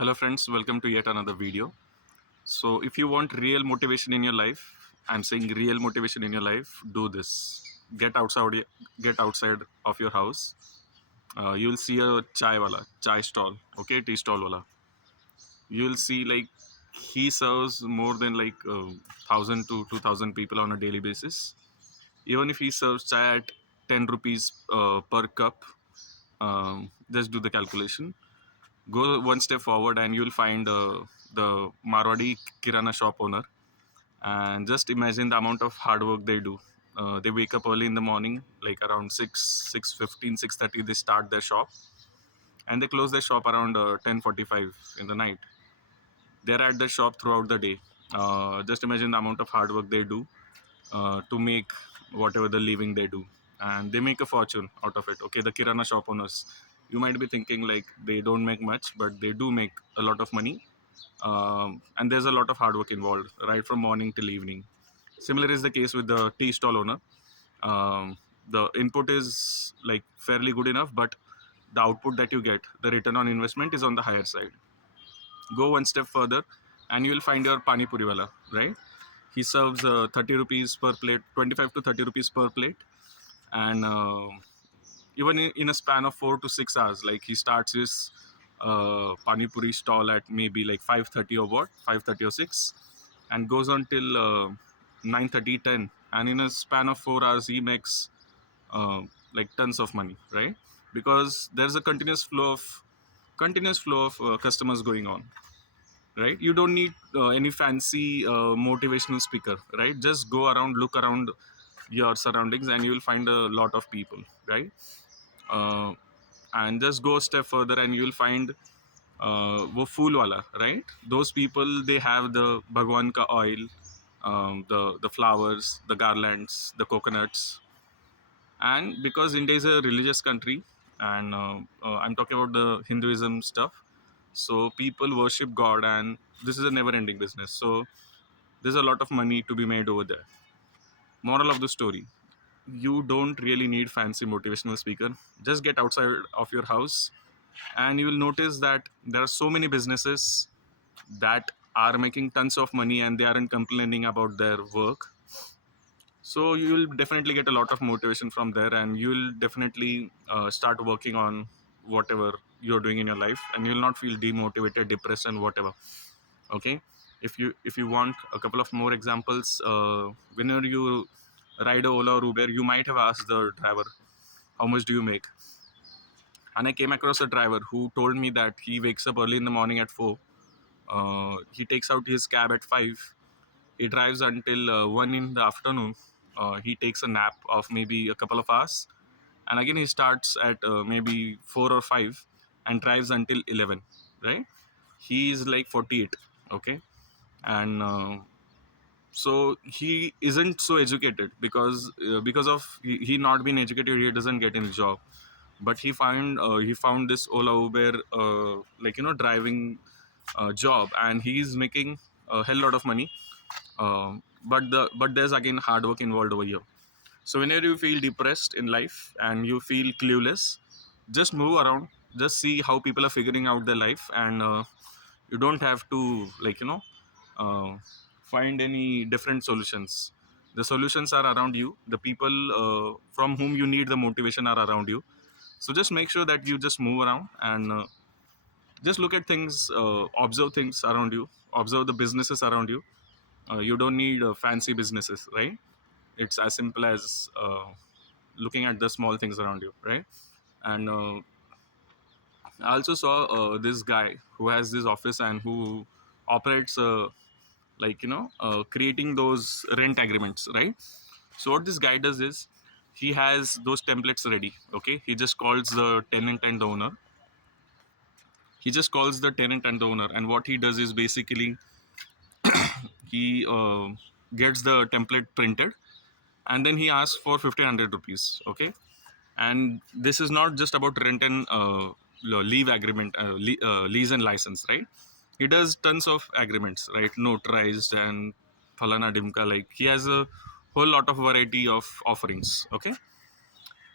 Hello friends, welcome to yet another video. So if you want real motivation in your life, I'm saying real motivation in your life, do this. Get outside of your house. You'll see a chai stall, okay, tea stall wala. You'll see like he serves more than like 1,000 to 2,000 people on a daily basis. Even if he serves chai at 10 rupees per cup, just do the calculation. Go one step forward and you'll find the Marwadi Kirana shop owner, and just imagine the amount of hard work they do. They wake up early in the morning, like around 6:15, 6:30. They start their shop, and they close their shop around 10:45 in the night. They're at the shop throughout the day. Just imagine the amount of hard work they do to make whatever the living they do, and they make a fortune out of it. Okay, the Kirana shop owners, you might be thinking like they don't make much, but they do make a lot of money. And there's a lot of hard work involved, right from morning till evening. Similar is the case with the tea stall owner. The input is like fairly good enough, but the output that you get, the return on investment, is on the higher side. Go one step further and you will find your pani puri wala, right? He serves 30 rupees per plate, 25 to 30 rupees per plate. And even in a span of 4 to 6 hours, like he starts his pani puri stall at maybe like 5:30 or what, 5:30 or 6, and goes on till 9:30, 10. And in a span of 4 hours, he makes uh, like tons of money, right? Because there's a continuous flow of customers going on, right? You don't need any fancy motivational speaker, right? Just go around, look around your surroundings, and you will find a lot of people, right? uh, and just go a step further and you'll find wo fool wala, right? Those people, they have the bhagwan ka oil, the flowers, the garlands, the coconuts. And because India is a religious country, and I'm talking about the Hinduism stuff, so people worship God, and this is a never ending business. So there's a lot of money to be made over there. Moral of the story: you don't really need fancy motivational speaker. Just get outside of your house and you will notice that there are so many businesses that are making tons of money and they aren't complaining about their work. So you will definitely get a lot of motivation from there, and you will definitely start working on whatever you're doing in your life, and you will not feel demotivated, depressed, and whatever. Okay, if you want a couple of more examples, whenever you ride a Ola or Uber, you might have asked the driver, how much do you make? And I came across a driver who told me that he wakes up early in the morning at 4. He takes out his cab at 5. He drives until 1 in the afternoon. He takes a nap of maybe a couple of hours. And again, he starts at maybe 4 or 5 and drives until 11, right? He is like 48, okay? And so he isn't so educated because of he not being educated, he doesn't get any job. But he found this Ola Uber, driving job, and he's making a hell lot of money. But there's again hard work involved over here. So whenever you feel depressed in life and you feel clueless, just move around, just see how people are figuring out their life. And you don't have to uh, find any different solutions. The solutions are around you. The people from whom you need the motivation are around you. So just make sure that you just move around and just look at things, observe things around you, observe the businesses around you. You don't need fancy businesses, right? It's as simple as looking at the small things around you, right? And I also saw this guy who has this office and who operates creating those rent agreements, right? So what this guy does is he has those templates ready. Okay, he just calls the tenant and the owner. He just calls the tenant and the owner, and what he does is basically he gets the template printed, and then he asks for 1,500 rupees. Okay, and this is not just about rent and leave agreement, lease and license, right? He does tons of agreements, right? Notarized and falana dimka. Like he has a whole lot of variety of offerings. Okay,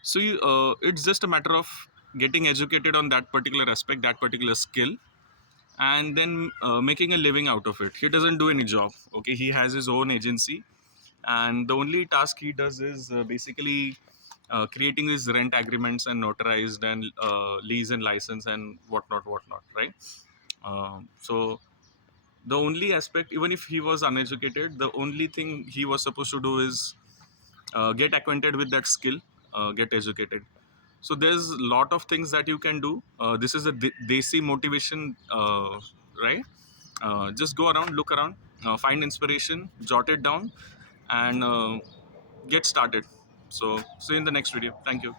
so it's just a matter of getting educated on that particular aspect, that particular skill, and then making a living out of it. He doesn't do any job. Okay, he has his own agency, and the only task he does is basically creating his rent agreements and notarized and lease and license and whatnot, right? So the only aspect, even if he was uneducated, the only thing he was supposed to do is get acquainted with that skill, get educated. So there's a lot of things that you can do. This is a desi motivation, right? Just go around, look around, find inspiration, jot it down, and get started. So see you in the next video. Thank you.